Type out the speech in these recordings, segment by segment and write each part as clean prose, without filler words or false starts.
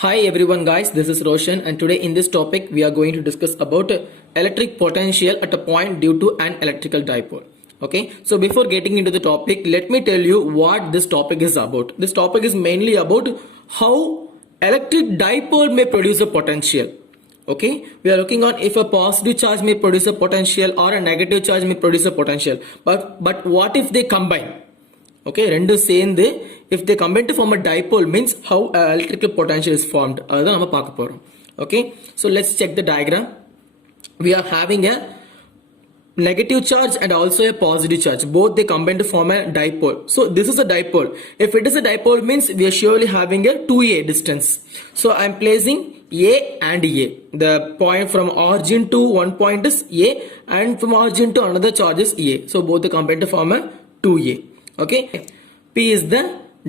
Hi everyone guys, this is Roshan and today in this topic we are going to discuss about electric potential at a point due to an electrical dipole. Okay, so before getting into the topic, let me tell you what this topic is about. This topic is mainly about how electric dipole may produce a potential. Okay, we are looking on if a positive charge may produce a potential or a negative charge may produce a potential. But what if they combine? Okay, rendu சேர்ந்து if they combine to form a dipole means how electrical potential is formed. அதுதான் நம்ம பார்க்க போறோம். Okay, so let's check the diagram. We are having a negative charge and also a positive charge. Both they combine to form a dipole. So this is a dipole. If it is a dipole means we are surely having a 2a distance. So I am placing A and A. The point from origin to one point is A and from origin to another charge is A. So both they combine to form a 2a. Okay, P is the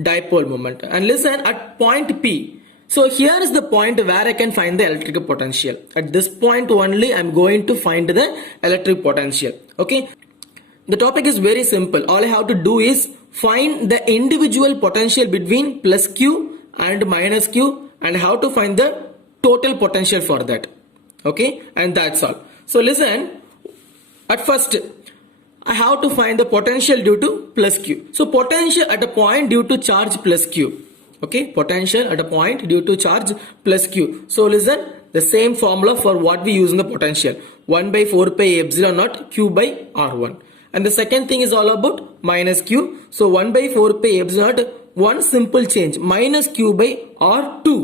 dipole moment. And listen, at point P, so here is the point where I can find the electrical potential. At this point only I am going to find the electric potential. Okay, the topic is very simple. All I have to do is find the individual potential between plus Q and minus Q and how to find the total potential for that. Okay, and that's all. So listen, at first I have to find the potential due to plus Q. So potential at a point due to charge plus Q. Okay, potential at a point due to charge plus Q. So listen, the same formula for what we use in the potential. 1 by 4 pi epsilon naught Q by R1. And the second thing is all about minus Q. So 1 by 4 pi epsilon naught, one simple change, minus Q by R2.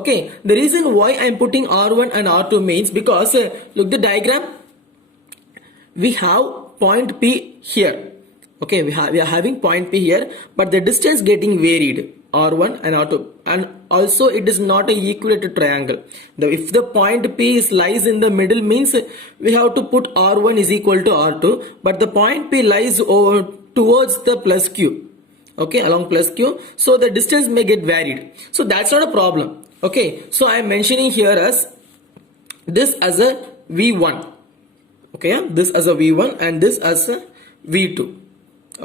Okay, the reason why I am putting R1 and R2 means because look the diagram. We have point P here. Okay, we are having point P here, but the distance getting varied, R1 and R2, and also it is not a equilateral triangle. If the point P lies in the middle means we have to put R1 is equal to R2, but the point P lies over towards the plus Q. Okay, along plus Q, so the distance may get varied. So that's not a problem. Okay, so I am mentioning here as this as a V1. Okay, this as a V1 and this as a V2.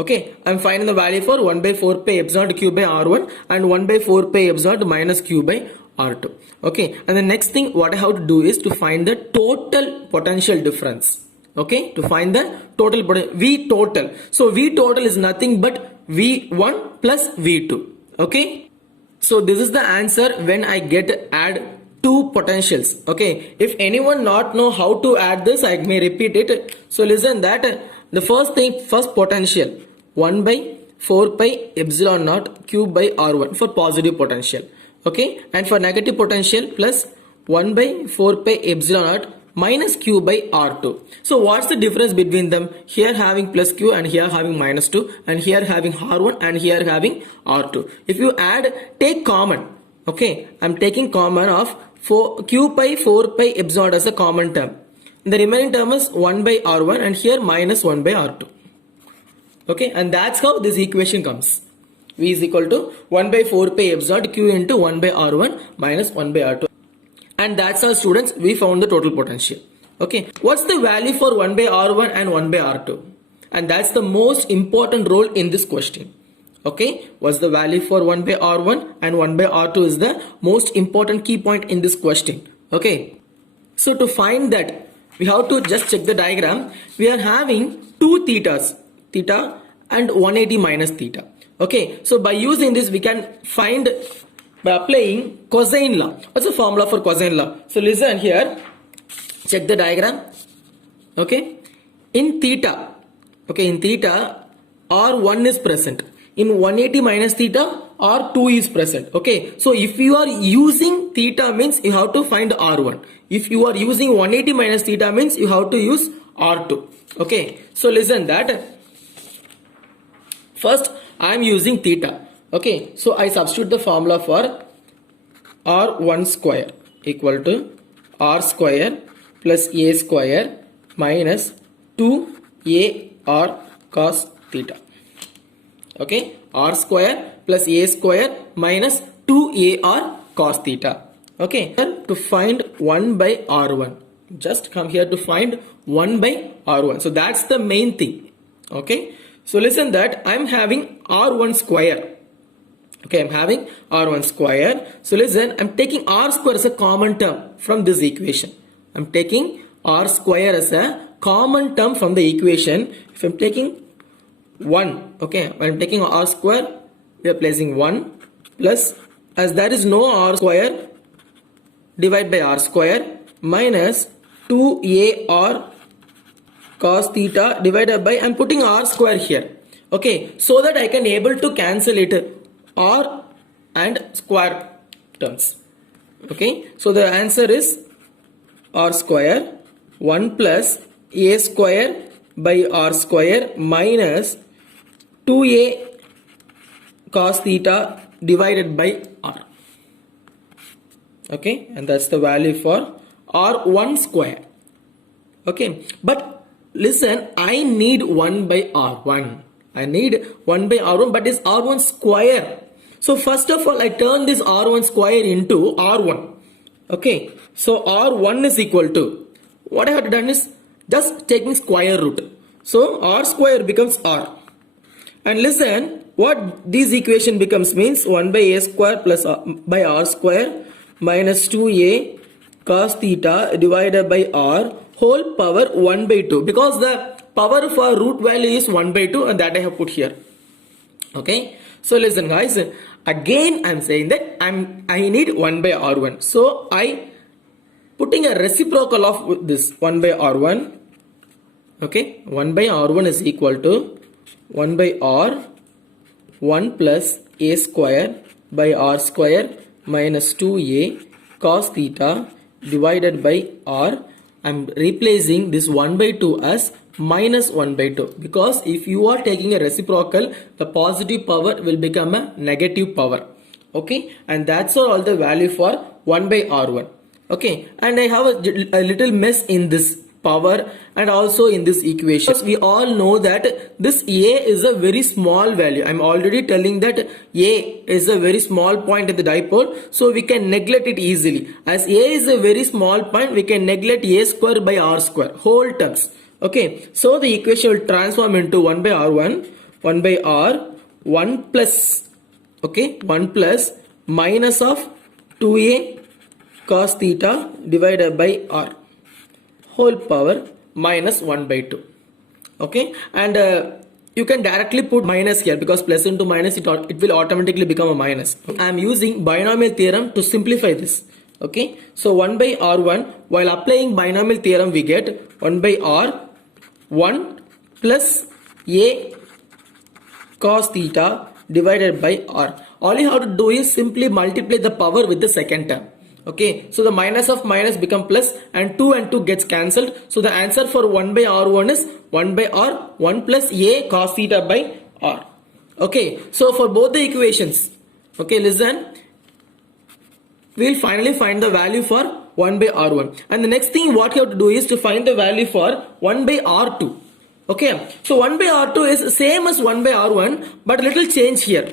Okay, I'm finding the value for 1 by 4 pi epsilon Q by R1 and 1 by 4 pi epsilon minus Q by R2. Okay, and the next thing what I have to do is to find the total potential difference. Okay, to find the total V total. So V total is nothing but V1 plus V2. Okay, so this is the answer when I get add two potentials. Okay, if anyone not know how to add this, I may repeat it. So listen that the first thing, first potential 1 by 4 pi epsilon naught Q by R1 for positive potential. Okay, and for negative potential plus 1 by 4 pi epsilon naught minus Q by R2. So what's the difference between them? Here having plus Q and here having minus 2 and here having R1 and here having R2. If you add, take common. Okay, I'm taking common of Q by 4 pi epsilon as a common term. The remaining term is 1 by R1 and here minus 1 by R2. Okay, and that's how this equation comes. V is equal to 1 by 4 pi epsilon Q into 1 by R1 minus 1 by R2. And that's how students we found the total potential. Okay, what's the value for 1 by R1 and 1 by R2? And that's the most important role in this question. Okay, what's the value for 1 by R1 and 1 by R2 is the most important key point in this question. Okay, so to find that we have to just check the diagram. We are having two thetas, theta and 180 minus theta. Okay, so by using this we can find by applying cosine law. What's the formula for cosine law? So listen here, check the diagram. Okay, in theta, okay, in theta R1 is present. In 180 minus theta, R2 is present. Okay, so if you are using theta means you have to find R1. If you are using 180 minus theta means you have to use R2. Okay, so listen that first I am using theta. Okay, so I substitute the formula for R1 square equal to R square plus A square minus 2AR cos theta. Okay, R square plus A square minus 2AR cos theta. Okay, to find 1 by R1, just come here to find 1 by R1. So that's the main thing. Okay, so listen that I'm having R1 square Okay, I'm having r1 square. So listen, I'm taking r square as a common term from this equation. I'm taking r square as a common term from the equation. If I'm taking 1, okay, I'm taking r square, we are placing 1 plus, as there is no r square, divide by r square minus 2ar cos theta divided by, I'm putting r square here, okay, so that I can able to cancel it r and square terms. Okay, so the answer is r square 1 plus a square by r square minus 2a cos theta divided by r. Okay, and that's the value for r1 square. Okay, but listen, I need 1 by r1. I need 1 by r1, but it's r1 square. So first of all, I turn this r1 square into r1. Okay, so r1 is equal to, what I have done is just taking square root. So r square becomes r. And listen, what this equation becomes means 1 by a square plus by r square minus 2a cos theta divided by r whole power 1 by 2, because the power for root value is 1 by 2, and that I have put here. Okay, so listen guys, again I'm saying that I need 1 by r1, so I putting a reciprocal of this 1 by r1. Okay, 1 by r1 is equal to 1 by r 1 plus a square by r square minus 2a cos theta divided by r. I'm replacing this 1 by 2 as minus 1 by 2, because if you are taking a reciprocal, the positive power will become a negative power. Okay, and that's all the value for 1 by r1. Okay, and I have a little mess in this power and also in this equation. We all know that this a is a very small value. I'm already telling that a is a very small point at the dipole, so we can neglect it easily. As a is a very small point, we can neglect a square by r square whole terms. Okay, so the equation will transform into 1 by r1, 1 by r, 1 plus, okay, 1 plus minus of 2a cos theta divided by r whole power minus 1 by 2. Okay, and you can directly put minus here, because plus into minus it will automatically become a minus. Okay. I am using binomial theorem to simplify this. Okay, so 1 by r1, while applying binomial theorem we get 1 by r 1 plus a cos theta divided by r. All you have to do is simply multiply the power with the second term. Okay, so the minus of minus become plus, and 2 gets cancelled. So the answer for 1 by r1 is 1 by r 1 plus a cos theta by r. Okay, so for both the equations, okay, listen, we will finally find the value for 1 by r1, and the next thing what you have to do is to find the value for 1 by r2. Okay, so 1 by r2 is same as 1 by r1, but little change here.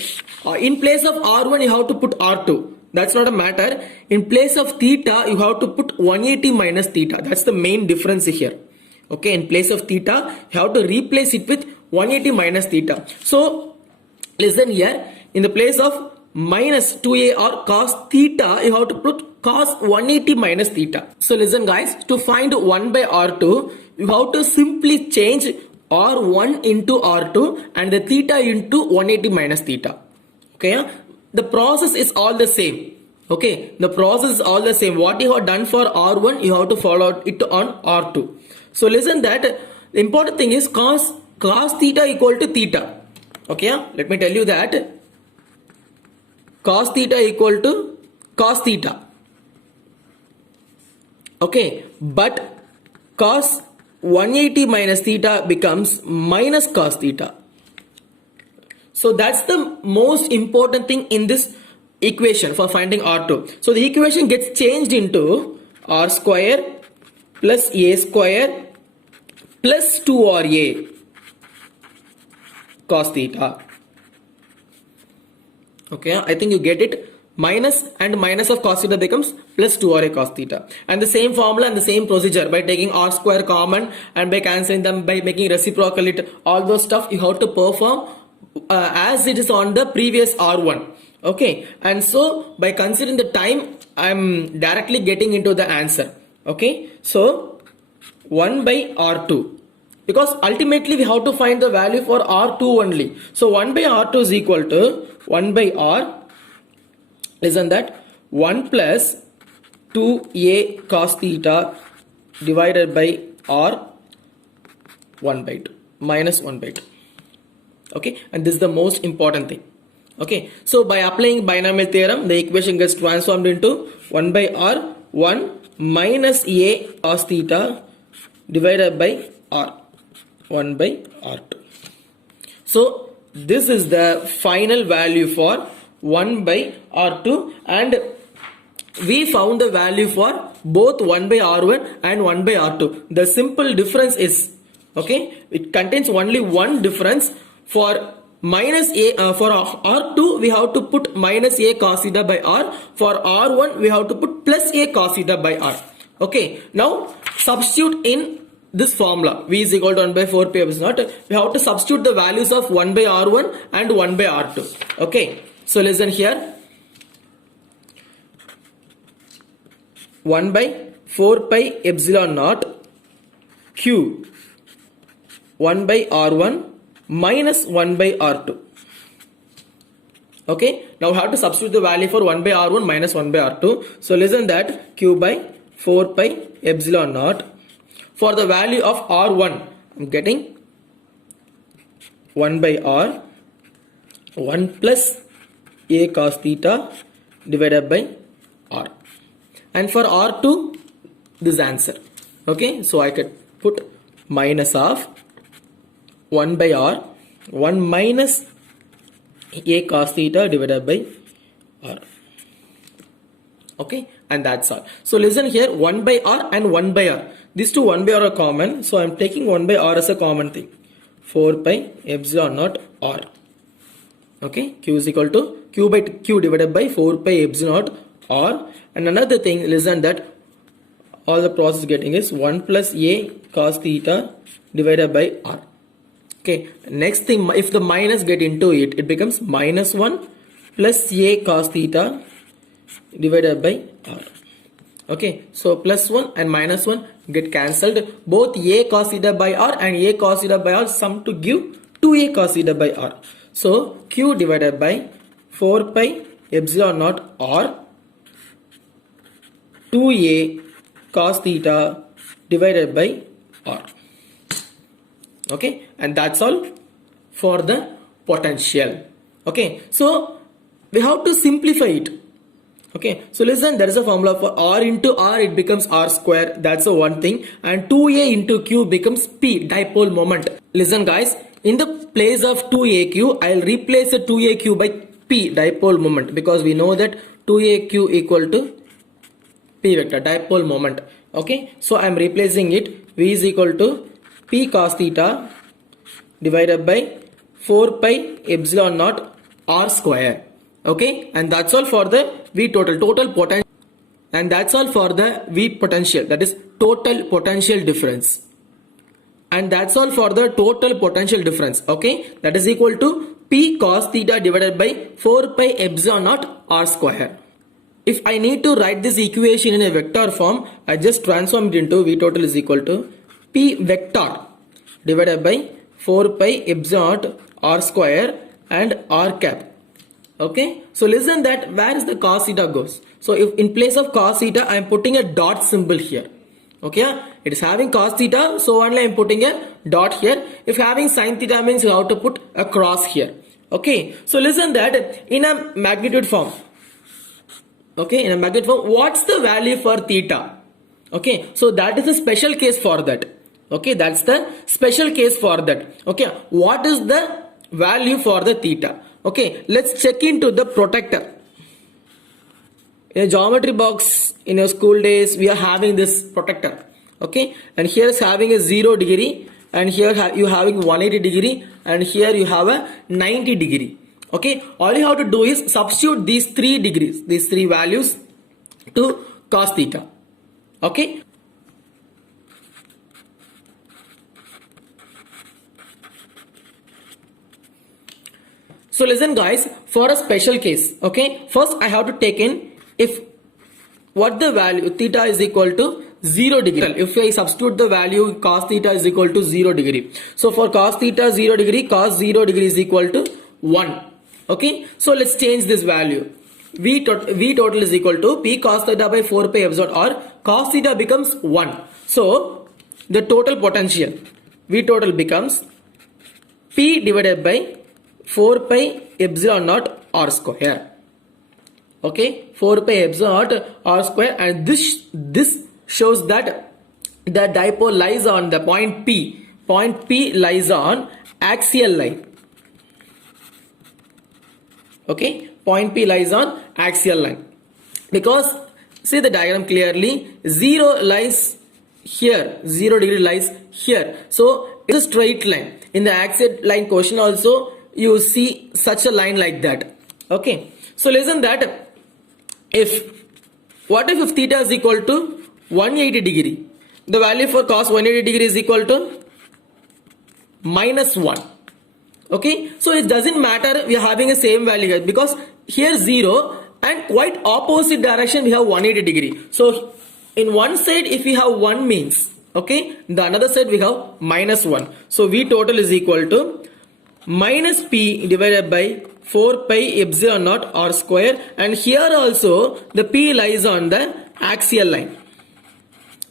In place of r1 you have to put r2. That's not a matter. In place of theta you have to put 180 minus theta. That's the main difference here. Okay, in place of theta you have to replace it with 180 minus theta. So listen here, in the place of minus 2a or cos theta you have to put cos 180 minus theta. So listen guys, to find 1 by r2 you have to simply change r1 into r2 and the theta into 180 minus theta. Okay, the process is all the same. Okay, the process is all the same. What you have done for r1 you have to follow it on r2. So listen, that the important thing is cos theta equal to theta. Okay, let me tell you that cos theta equal to cos theta. Okay, but cos 180 minus theta becomes minus cos theta. So that's the most important thing in this equation for finding r2. So the equation gets changed into r square plus a square plus 2ra cos theta. Okay, I think you get it. Minus and minus of cos theta becomes plus 2ra cos theta. And the same formula and the same procedure, by taking r square common and by cancelling them, by making reciprocal it, all those stuff you have to perform as it is on the previous r1. Okay, and so by considering the time, I'm directly getting into the answer. Okay, so 1 by R2, because ultimately we have to find the value for R2 only. So 1 by R2 is equal to 1 by R, isn't that 1 plus 2a cos theta divided by R 1 by 2 minus 1 by 2. Okay, and this is the most important thing. Okay, so by applying binomial theorem, the equation gets transformed into 1 by R 1 minus a cos theta divided by R 1 by R2. So this is the final value for 1 by R2, and we found the value for both 1 by R1 and 1 by R2. The simple difference is, okay, it contains only one difference. For minus a for R2 we have to put minus a cos theta by R. For R1 we have to put plus a cos theta by R. Okay, now substitute in this formula v is equal to 1 by 4 pi epsilon naught. We have to substitute the values of 1 by R1 and 1 by R2. Okay, so listen here. 1 by 4 pi epsilon naught q 1 by R1 minus 1 by R2. Okay, now we have to substitute the value for 1 by R1 minus 1 by R2. So listen that q by 4 pi epsilon naught. For the value of R1, I'm getting 1 by R 1 plus a cos theta divided by R. And for R2, this answer. Okay, so I could put minus of 1 by R 1 minus a cos theta divided by R. Okay, and that's all. So listen here, 1 by R and 1 by R. These two 1 by R are common, so I'm taking 1 by R as a common thing. 4 pi epsilon naught R. Okay, q is equal to q by q divided by 4 pi epsilon naught R. And another thing, listen that all the process getting is 1 plus a cos theta divided by R. Okay, next thing, if the minus get into it, it becomes minus 1 plus a cos theta divided by R. Okay, so plus 1 and minus 1 get cancelled. Both a cos theta by R and a cos theta by R sum to give 2a cos theta by R. So q divided by 4 pi epsilon naught R 2a cos theta divided by R. Okay, and that's all for the potential. Okay, so we have to simplify it. Okay, so listen, there is a formula for R into R, it becomes R square. That's the one thing. And 2a into q becomes P, dipole moment. Listen guys, in the place of 2aq, I'll replace the 2aq by P, dipole moment, because we know that 2aq equal to P vector, dipole moment. Okay, so I'm replacing it. V is equal to P cos theta divided by 4 pi epsilon naught R square. Okay, and that's all for the V total potential, and that's all for the V potential, that is total potential difference, and that's all for the total potential difference. Okay, that is equal to P cos theta divided by 4 pi epsilon naught R square. If I need to write this equation in a vector form, I just transform it into V total is equal to P vector divided by 4 pi epsilon naught R square and R cap. Okay, so listen that where is the cos theta goes. So if in place of cos theta I am putting a dot symbol here. Okay, it is having cos theta, so only I am putting a dot here. If having sin theta means you have to put a cross here. Okay, so listen that in a magnitude form. Okay, in a magnitude form, what's the value for theta? Okay, so that is a special case for that. Okay, that's the special case for that. Okay, what is the value for the theta? Okay, let's check into the protector. In a geometry box in your school days, we are having this protector. Okay, and here is having a 0 degree, and here you having 180 degree, and here you have a 90 degree. Okay, all you have to do is substitute these 3 degrees, these 3 values to cos theta. Okay. So listen guys, for a special case, okay, first I have to take in if what the value theta is equal to 0 degree. If I substitute the value cos theta is equal to 0 degree. So for cos theta 0 degree, cos 0 degree is equal to 1. Okay, so let's change this value. V total is equal to P cos theta by 4 pi epsilon, or cos theta becomes 1. So the total potential V total becomes P divided by 4 pi epsilon naught r square. Okay, 4 pi epsilon naught r square, and this shows that the dipole lies on the point P. Point P lies on axial line. Okay, point P lies on axial line, because see the diagram clearly, 0 lies here, 0 degree lies here. So it's a straight line. In the axial line question also you see such a line like that. Okay, so listen that what if theta is equal to 180 degree, the value for cos 180 degree is equal to minus 1. Okay, so it doesn't matter we are having a same value, because here 0 and quite opposite direction we have 180 degree. So in one side if we have 1 means, okay, the another side we have minus 1. So V total is equal to minus P divided by 4 pi epsilon naught r square, and here also the P lies on the axial line.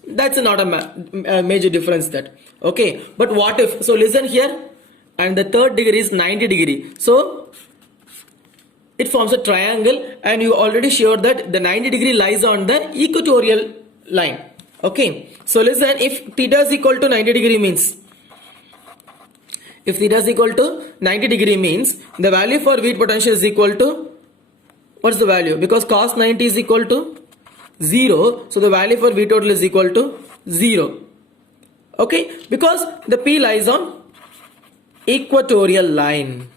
That's not a major difference that. Okay, but what if, so listen here, and the third degree is 90 degree. So it forms a triangle, and you already sure that the 90 degree lies on the equatorial line. Okay, so listen, if theta is equal to 90 degree means, if theta is equal to 90 degree means the value for V potential is equal to, what's the value? Because cos 90 is equal to 0, so the value for V total is equal to 0. Okay, because the P lies on equatorial line.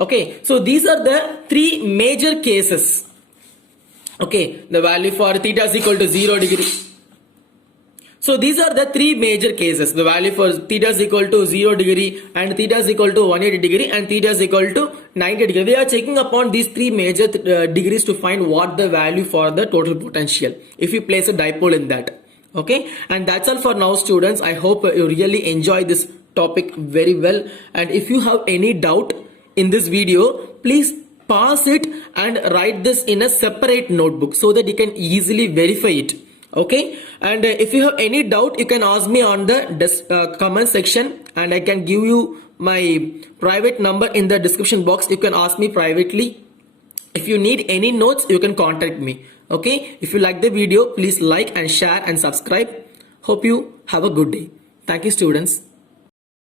Okay, so these are the three major cases. Okay, the value for theta is equal to 0 degree. So these are the three major cases. The value for theta is equal to 0 degree, and theta is equal to 180 degree, and theta is equal to 90 degree. We are checking upon these three major degrees to find what the value for the total potential if we place a dipole in that. Okay, and that's all for now students. I hope you really enjoy this topic very well, and if you have any doubt in this video, please pause it and write this in a separate notebook so that you can easily verify it. Okay, and if you have any doubt you can ask me on the comment section, and I can give you my private number in the description box. You can ask me privately. If you need any notes you can contact me. Okay, if you like the video please like and share and subscribe. Hope you have a good day. Thank you students.